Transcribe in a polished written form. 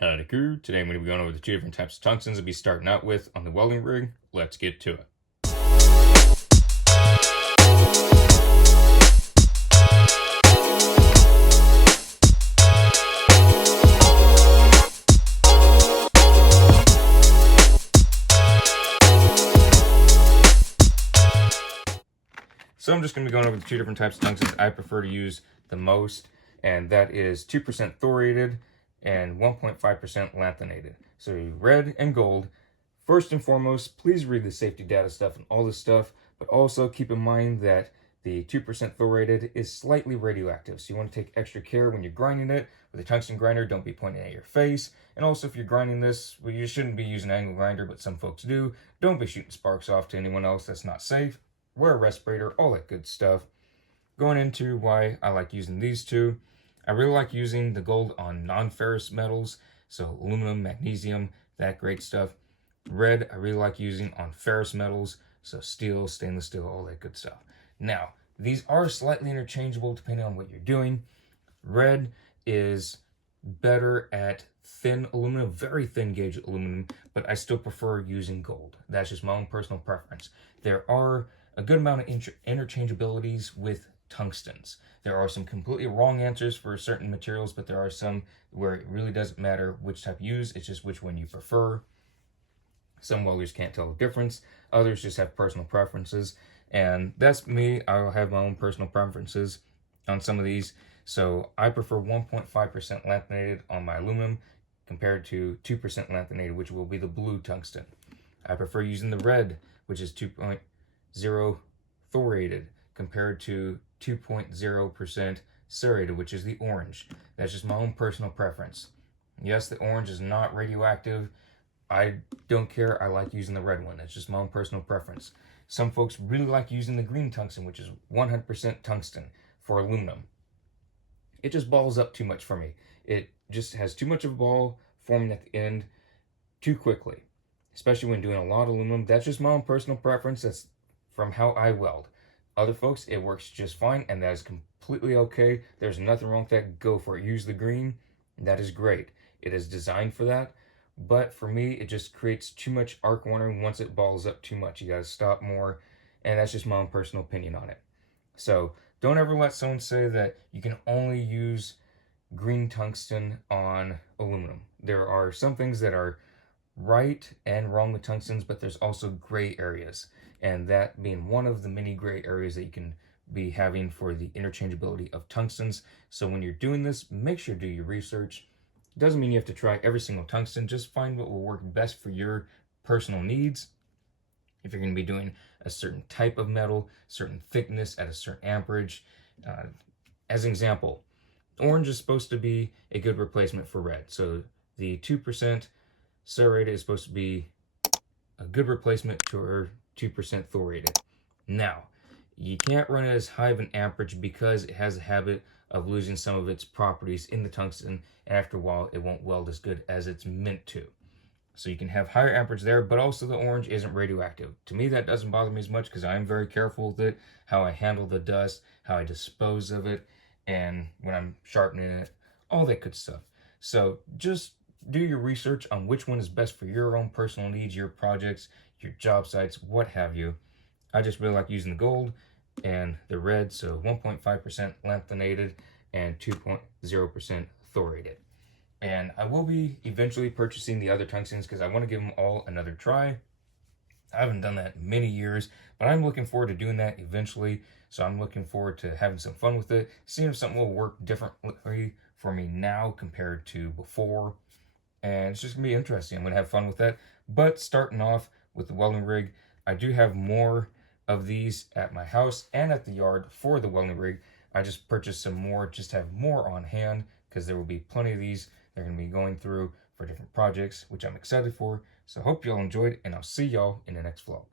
Howdy crew, today I'm going to be going over the two different types of tungstens I'll be starting out with on the welding rig. Let's get to it. So I'm just going to be going over the two different types of tungstens I prefer to use the most, and that is 2% thoriated and 1.5% lanthanated. So red and gold. First and foremost, please read the safety data stuff and all this stuff, but also keep in mind that the 2% thoriated is slightly radioactive, so you want to take extra care when you're grinding it. With a tungsten grinder, don't be pointing at your face. And also, if you're grinding this, well, you shouldn't be using an angle grinder, but some folks do. Don't be shooting sparks off to anyone else. That's not safe. Wear a respirator, all that good stuff. Going into why I like using these two, I really like using the gold on non-ferrous metals, so aluminum, magnesium, that great stuff. Red, I really like using on ferrous metals, so steel, stainless steel, all that good stuff. Now, these are slightly interchangeable depending on what you're doing. Red is better at thin aluminum, very thin gauge aluminum, but I still prefer using gold. That's just my own personal preference. There are a good amount of interchangeabilities with tungstens. There are some completely wrong answers for certain materials, but there are some where it really doesn't matter which type you use, it's just which one you prefer. Some welders can't tell the difference, others just have personal preferences, and that's me. I'll have my own personal preferences on some of these. So I prefer 1.5% lanthanated on my aluminum compared to 2% lanthanated, which will be the blue tungsten. I prefer using the red, which is 2.0 thoriated, compared to 2.0% serrated, which is the orange. That's just my own personal preference. Yes, the orange is not radioactive. I don't care. I like using the red one. It's just my own personal preference. Some folks really like using the green tungsten, which is 100% tungsten for aluminum. It just balls up too much for me. It just has too much of a ball forming at the end too quickly, especially when doing a lot of aluminum. That's just my own personal preference. That's from how I weld. Other folks, it works just fine, and that is completely okay. There's nothing wrong with that. Go for it. Use the green. That is great. It is designed for that. But for me, it just creates too much arc warning once it balls up too much. You got to stop more, and that's just my own personal opinion on it. So don't ever let someone say that you can only use green tungsten on aluminum. There are some things that are right and wrong with tungstens, but there's also gray areas, and that being one of the many gray areas that you can be having for the interchangeability of tungstens. So when you're doing this, make sure to do your research. Doesn't mean you have to try every single tungsten. Just find what will work best for your personal needs. If you're going to be doing a certain type of metal, certain thickness at a certain amperage. As an example, orange is supposed to be a good replacement for red. So the 2% serrated is supposed to be a good replacement to 2% thoriated. Now, you can't run it as high of an amperage because it has a habit of losing some of its properties in the tungsten, and after a while it won't weld as good as it's meant to. So you can have higher amperage there, but also the orange isn't radioactive. To me, that doesn't bother me as much because I'm very careful with it, how I handle the dust, how I dispose of it, and when I'm sharpening it, all that good stuff. So just do your research on which one is best for your own personal needs, your projects, your job sites, what have you. I just really like using the gold and the red, so 1.5% lanthanated and 2.0% thoriated. And I will be eventually purchasing the other tungstens because I want to give them all another try. I haven't done that in many years, but I'm looking forward to doing that eventually. So I'm looking forward to having some fun with it, seeing if something will work differently for me now compared to before. And it's just going to be interesting. I'm going to have fun with that. But starting off with the welding rig, I do have more of these at my house and at the yard for the welding rig. I just purchased some more, just have more on hand because there will be plenty of these they're going to be going through for different projects, which I'm excited for. So hope y'all enjoyed, and I'll see y'all in the next vlog.